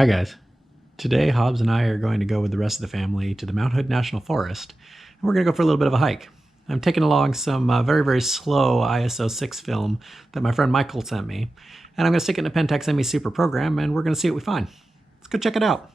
Hi guys. Today Hobbs and I are going to go with the rest of the family to the Mount Hood National Forest, and we're going to go for a little bit of a hike. I'm taking along some very slow ISO 6 film that my friend Michael sent me, and I'm going to stick it in a Pentax ME Super program, and we're going to see what we find. Let's go check it out.